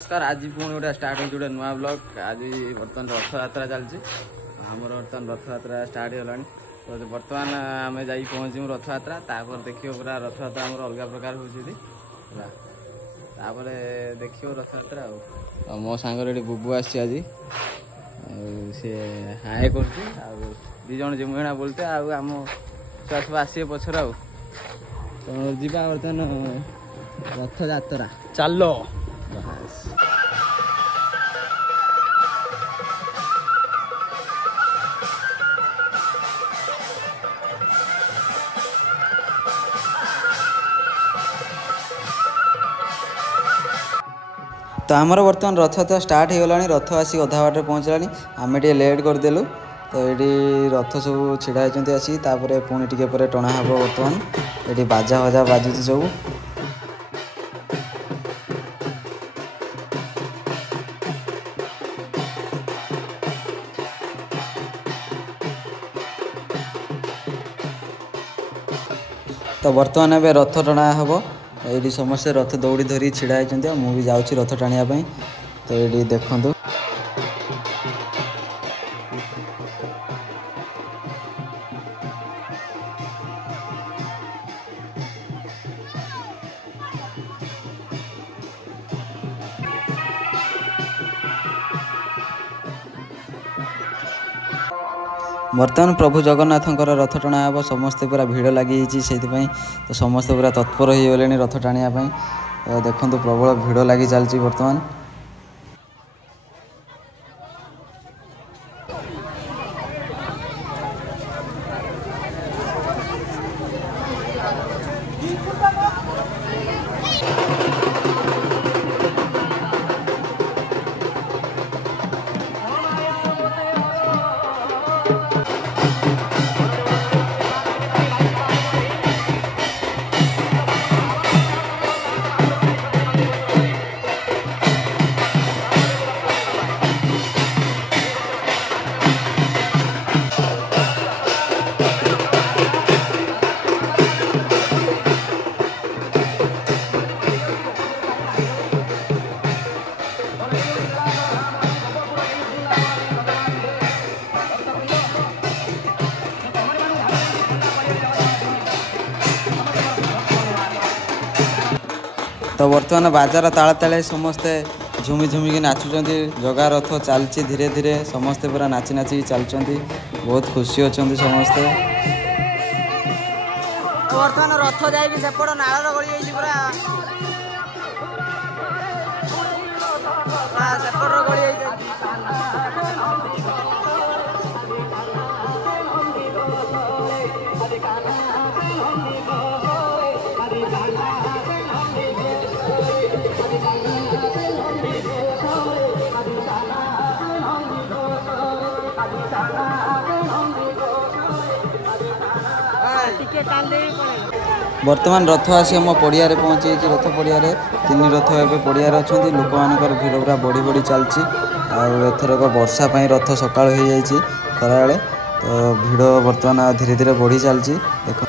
नमस्कार। आज पुणी गोटे स्टार्ट हो नुआ ब्लॉग। आज बर्तमान रथ यात्रा चलती आमर बर्तमान रथ यात्रा स्टार्ट होगा। तो बर्तमान आम जा पहुँचू रथ यात्रा देखिए पूरा रथ यात्रा आम अलग प्रकार होपर देखिए रथ यात्रा। मो सांगे बुबू आसी आज सी हाय कर जन जिमुना बोलते आम छुआ सब आसे पचर जा बर्तमान रथ यात्रा चलो। तो आमर बर्तमान रथ यात्रा स्टार्ट हो गला। रथ आसी अधा बाटे पहुँचलानी आम टे लेट करदेलु। तो ये रथ सब छिड़ा होती आसिक पुणी टे टणा हे। बर्तमान ये बाजा बाजा बाजुची सब। तो बर्तमान ए रथ टणा हे। ये समस्ते रथ दौड़ी धरी छिड़ा होती मुझे जाऊँगी रथ टाणियापाई। तो ये देखु बर्तमान प्रभु जगन्नाथंकर रथ टणा हे। समस्ते पूरा भिड़ लगी से तो समस्ते पूरा तत्पर हो गले रथ टाणियापाई। तो देखो प्रबल भिड़ लगी चलती बर्तमान। तो बर्तमान बाजार ताला ताले समस्ते झुमी झुमिकी नाचुंट। जगा रथ चलती धीरे धीरे समस्ते पूरा नाची नाची चलती। बहुत खुशी अच्छा समस्ते। बर्तमान रथ जापट नाल गली पूरा सेपट गली बर्तमान रथ आसी आम पड़िया पहुँची। रथ पड़िया तीन रथ ए पड़िया अच्छा लोक मानकर भिड़ पूरा बढ़ी बढ़ी चलती। आथरक वर्षा रथ सकाल हो जाए खरा। तो भिड़ बर्तमान धीरे धीरे बढ़ी चलती। देख